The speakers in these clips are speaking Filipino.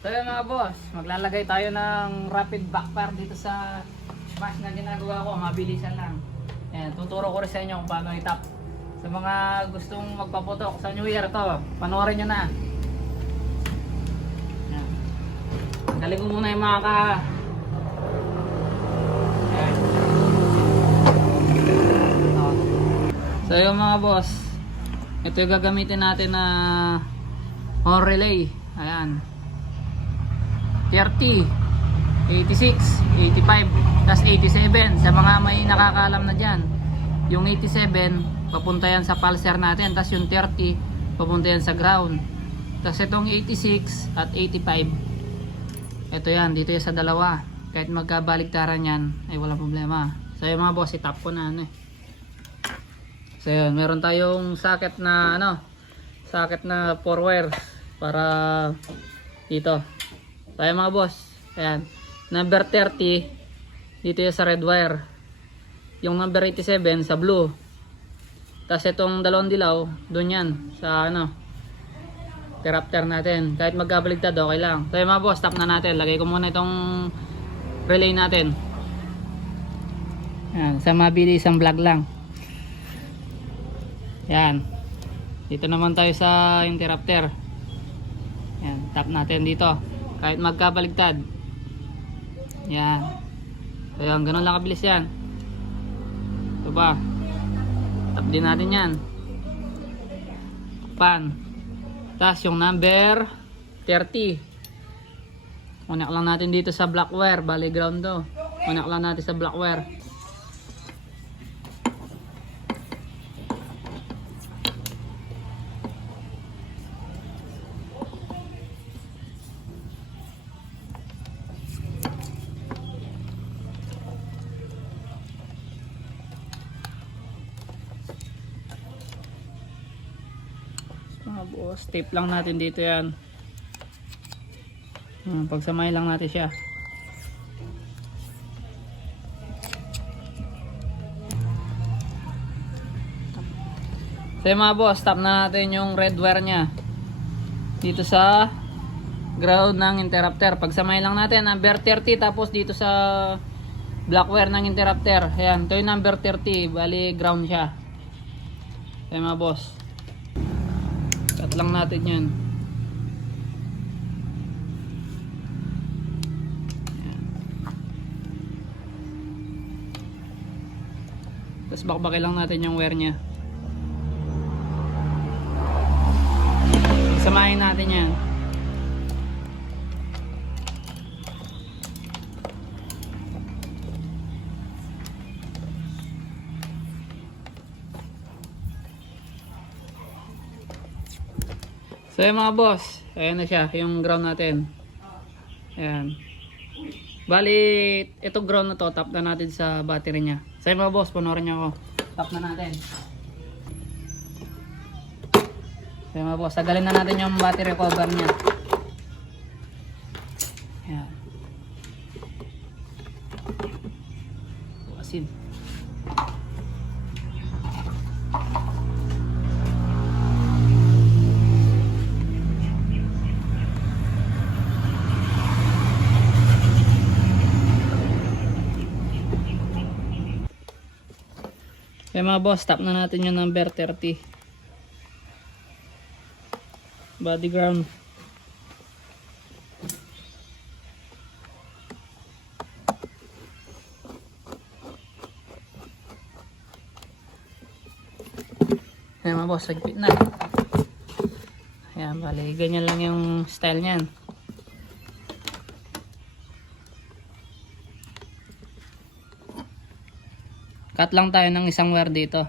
So yun mga boss, maglalagay tayo ng rapid backfire dito sa smash na ginagawa ko, mabilisan lang. Ayan, tuturo ko rin sa inyo kung paano i-tap. Sa mga gustong magpaputok sa New Year to, panoorin nyo na. Ayan. Galing ko muna yung mga Ayan. So yun mga boss, ito yung gagamitin natin na on relay. Ayan, 30, 86, 85, tas 87. Sa mga may nakakaalam na dyan, yung 87 papunta yan sa pulser natin, tas yung 30 papunta yan sa ground. Tas itong 86 at 85, ito yan, dito yan sa dalawa. Kahit magkabaligtaran yan ay wala problema. So yung mga boss, itap ko na So yun, meron tayong socket na socket na 4 wires para dito. Tayo mga boss, ayan, number 30 dito yung sa red wire, yung number 87 sa blue, tapos itong dalawang dilaw doon yan sa interrupter natin. Kahit magkabaligtad okay lang. Tayo mga boss, stop na natin. Lagay ko muna itong relay natin. Ayan, sa mabilis ang vlog lang. Ayan, dito naman tayo sa interrupter. Ayan, tap natin dito kahit magkabaligtad. Yan. So yan, ganun lang kabilis yan. Ito pa, tap din natin yan. Pan. Tapos yung number 30, connect lang natin dito sa black wire. Bali ground to, connect lang natin sa black wire. Boss, tape lang natin dito yan. Pagsamay lang natin siya. So mga boss, tap na natin yung red wire nya dito sa ground ng interrupter. Pagsamay lang natin number 30, tapos dito sa black wire ng interrupter. Ayan, ito yung number 30, bali ground siya. So mga boss, cut lang natin yan. Tapos bakbakin lang natin yung wire nya. Samahin natin yan. So yung mga boss, ayan na siya, yung ground natin. Ayan. Bali, itong ground na to, tap na natin sa battery nya. So yung mga boss, panoorin nyo ako. Tap na natin. So yung mga boss, tagalin na natin yung battery cover nya. Ayan. Bukasin. Kaya mga boss, tap na natin yung number 30. Body ground. Kaya mga boss, sagpit na. Ayan, bali, ganyan lang yung style nyan. Cut lang tayo ng isang wire dito.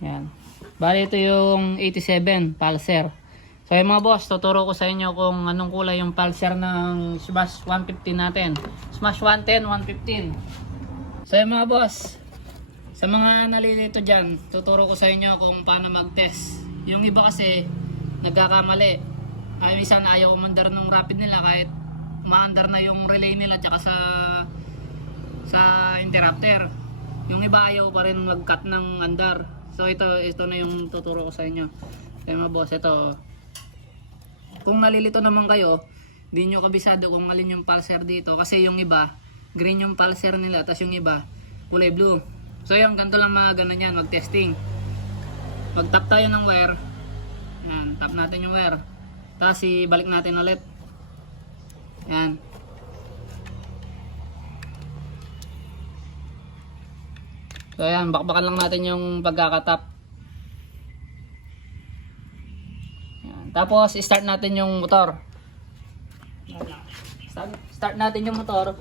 Yan. Bali ito yung 87 pulser. So yung mga boss, tuturo ko sa inyo kung anong kulay yung pulser ng Smash 115 natin. Smash 110, 115. So yung mga boss, sa mga nalilito dyan, tuturo ko sa inyo kung paano mag-test. Yung iba kasi nagkakamali. Ay, minsan ayaw umandar ng rapid nila kahit umaandar na yung relay nila tsaka sa interrupter. Yung iba ayaw pa rin mag-cut ng andar So ito na yung tuturo ko sa inyo. Kaya mga boss, ito. Kung nalilito naman kayo, di nyo kabisado kung alin yung pulser dito. Kasi yung iba, green yung pulser nila, tapos yung iba, kulay blue. So yung ganito lang mga ganun yan, mag-testing. Mag-tap tayo ng wire. Yan, tap natin yung wire. Tapos ibalik natin ulit. Yan. So ayan, bakbakan lang natin yung pagkakatap. Yan. Tapos start natin yung motor. Start natin yung motor.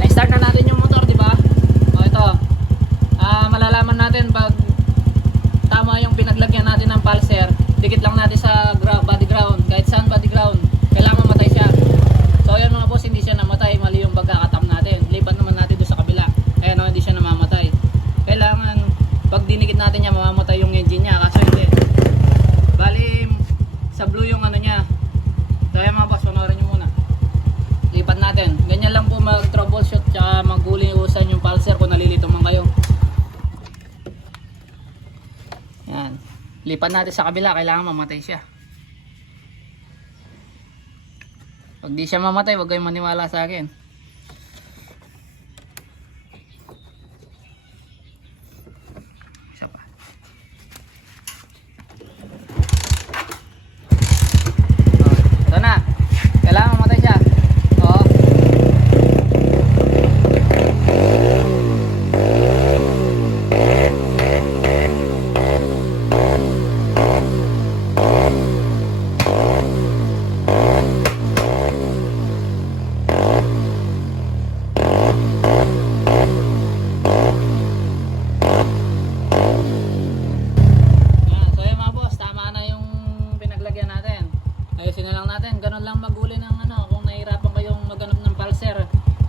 Na-start na natin yung motor, di ba? O ito. Malalaman natin pag tama yung pinaglagyan natin ng pulser. Dikit lang natin sa body ground. Kahit saan body ground, kailangan mamatay siya. So ayan mga boss, hindi siya namatay. Mali yung pagkakatap natin. Lipat naman natin doon sa kabila. Ayan o, hindi siya namamatay. Kailangan pag dinikit natin niya, mamamatay yung engine niya. Kaso hindi. Bali sa blue yung ano niya. So ayan mga boss, panoorin nyo muna. Lipat natin. Ganyan lang po mag-troubleshoot tsaka maguling-usan yung pulser kung nalilito man kayo. Yan. Lipat natin sa kabila, kailangan mamatay siya. Pag di siya mamatay, huwag kayong maniwala sa akin. Isa pa. Ito na. Kailangan mamatay siya. Oo. Ayusin na lang natin, ganun lang maguli ng ano, kung nahihirapan kayong maghanap ng pulser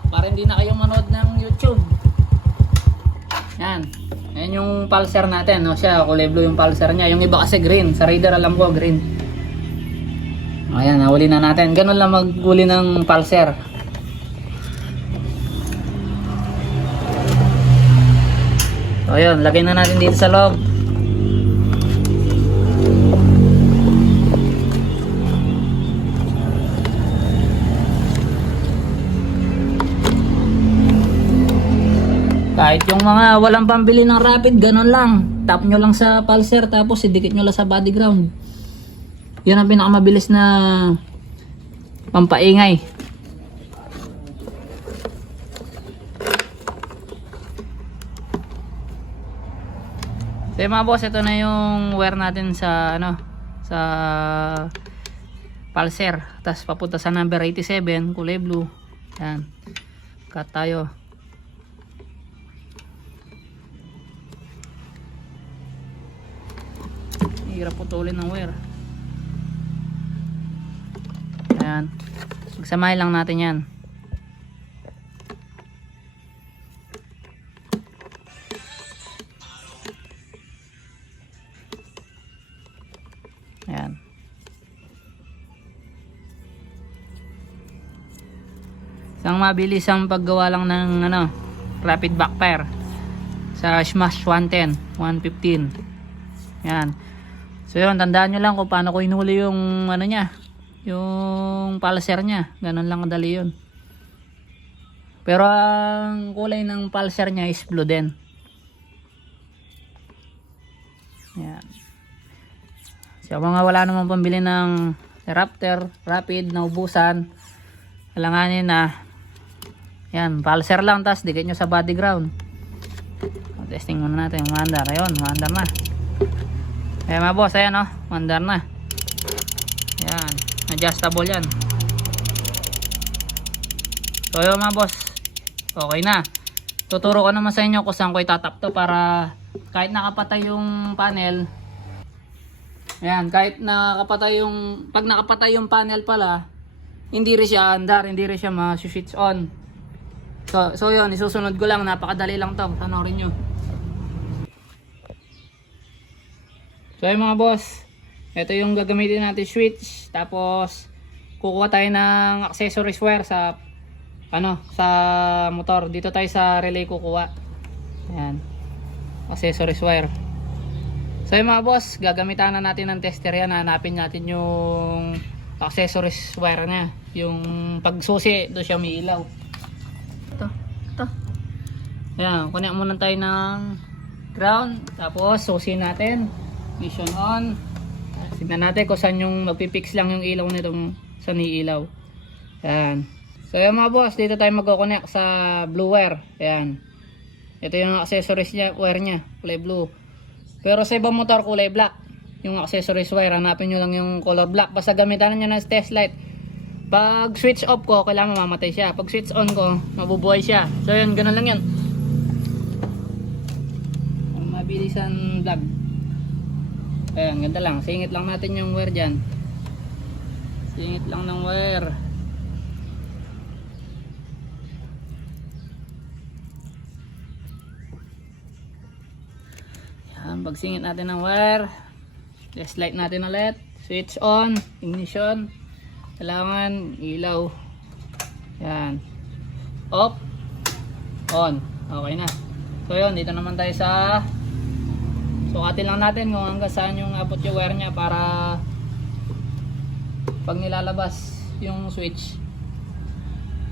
para hindi na kayong manood ng YouTube. Yan. Ayan yung pulser natin, no? Siya, kulay blue yung pulser niya. Yung iba kasi green. Sa Raider alam ko green. Ayan, nahuli na natin. Ganun lang maguli ng pulser. So ayun, lagay na natin dito sa loob. Kahit yung mga walang pambili ng rapid, ganun lang. Tap nyo lang sa pulser, tapos idikit nyo lang sa body ground. Yan ang pinakamabilis na pampaingay. So mga boss, ito na yung wire natin sa ano, sa pulser. Tapos papunta sa number 87, kulay blue. Yan. Cut tayo. Hirap putulin ng wire. Ayan. Magsamahin lang natin yan. Ayan. Isang mabilis ang paggawa lang ng ano, rapid backfire sa Smash 110, 115. Ayan. So yun, tandaan nyo lang kung paano ko inuli yung ano niya, yung pulser niya. Ganun lang kadali yun. Pero ang kulay ng pulser niya is blue din. Ayan. So mga wala namang pambili ng Raptor, Rapid, naubusan, kailanganin na yan, pulser lang, tas dikit nyo sa body ground. Testing muna natin, maandar. Ayun, maandar na. Ayan mga boss, ayan o, mandar na. Ayan, adjustable yan. So ayun mga boss, okay na. Tuturo ko naman sa inyo kung saan ko itatap to para kahit nakapatay yung panel. Ayan, kahit nakapatay yung, pag nakapatay yung panel pala, hindi rin siya andar, hindi rin siya ma-switch on. So yun, isusunod ko lang, napakadali lang to, panoorin nyo. So ayun mga boss, ito yung gagamitin natin switch, tapos kukuha tayo ng accessories wire sa ano, sa motor. Dito tayo sa relay kukuha. Ayan. accessories wire. So yung mga boss, gagamitan na natin ng tester yan. Hanapin natin yung accessories wire niya, yung pagsusi doon siya may ilaw. Ito ayan, kunin muna tayo ng ground, tapos susi natin, ignition on. Tignan natin kung saan yung magpipix lang yung ilaw nitong saan iilaw. Ayan. So yung mga boss, dito tayo magko-connect sa blue wire. Ayan, ito yung accessories niya, wire nya, kulay blue. Pero sa ibang motor kulay black yung accessories wire. Hanapin nyo lang yung color black. Basta gamitan nyo ng test light. Pag switch off ko, kailangan mamamatay siya. Pag switch on ko, mabubuhay siya. So yun, ganun lang yun. Mabilisan vlog. Ayan, ganda lang. Singit lang natin yung wire dyan. Singit lang ng wire. Yan, pagsingit natin ng wire, test light natin ulit. Switch on, ignition. Kailangan ilaw. Yan. Off. On. Okay na. So yun, dito naman tayo sa sukatin lang natin kung hanggang saan yung abot yung wire nya para pag nilalabas yung switch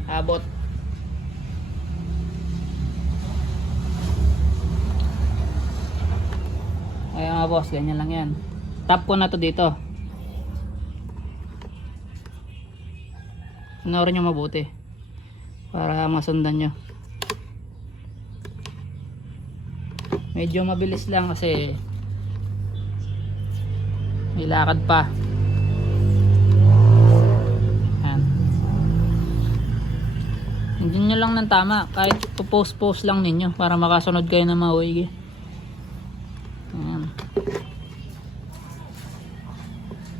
abot. Ayan mga boss, ganyan lang yan. Tap ko na to dito. Panoorin nyo mabuti para masundan nyo. Medyo mabilis lang kasi may lakad pa. Ayan. Hindi nyo lang ng tama, kahit post lang ninyo para makasunod kayo na mahuwi. Ayan.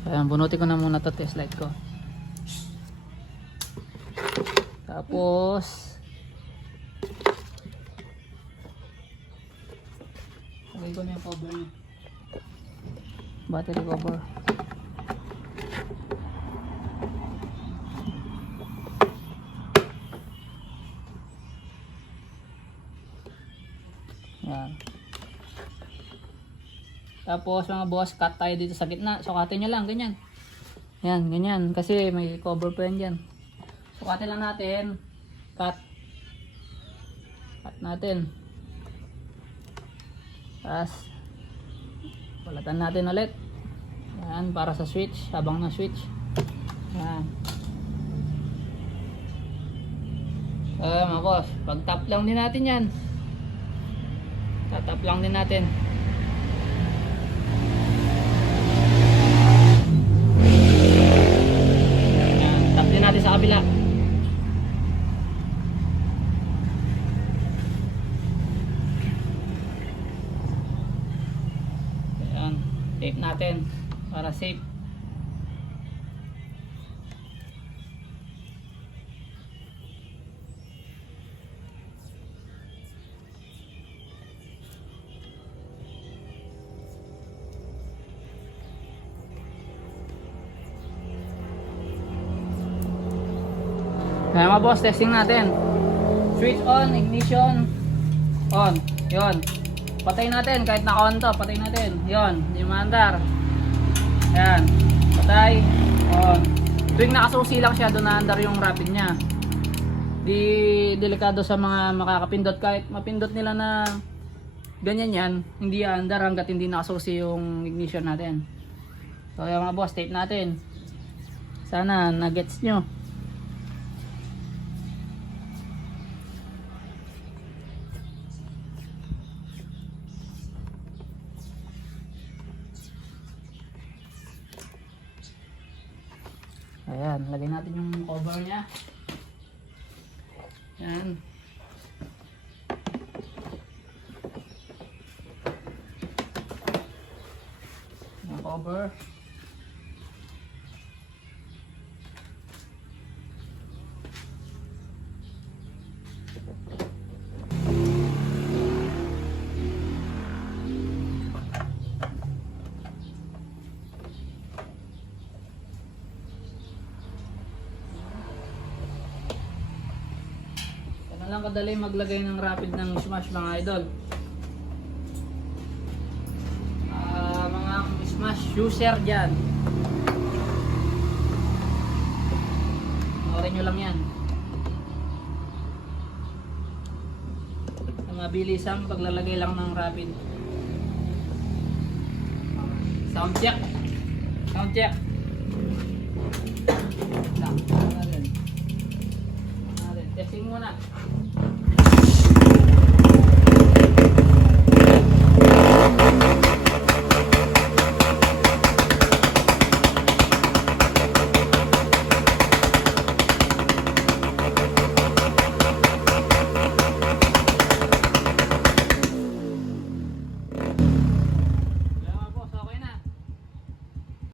Ayan, bunutin ko na muna to test light ko. Tapos lagay ko na yung cover niya. Battery cover. Ayan. Tapos mga boss, cut tayo dito sa gitna. Sukatin nyo lang, ganyan. Yan, ganyan. Kasi may cover pa yan dyan. Sukatin lang natin. Cut. Cut natin. Tapos balatan natin ulit. Yan, para sa switch. Habang na switch. Yan. So mga boss, pag tap lang din natin yan. Tatap lang din natin. Natin sa kabila. Ayan, tape natin para safe. Kaya mga boss, testing natin. Switch on, ignition on. Yun. Patay natin, kahit naka-on to, patay natin. Yun, hindi maandar. Ayan, patay, on. Tuwing nakasusi lang siya, doon naandar yung rapid nya. Di delikado sa mga makakapindot. Kahit mapindot nila na ganyan yan, hindi aandar hanggat hindi nakasusi yung ignition natin. So yung mga boss, tape natin. Sana na-gets nyo. Ayan, lagay natin yung cover nya. Ayan. Yung cover. Lang kadali maglagay ng rapid ng smash mga idol. Schuster dyan. Panoorin nyo lang yan. Mabilis ang paglalagay lang ng rapid. Sound check. Sound check. Lang. Testing muna.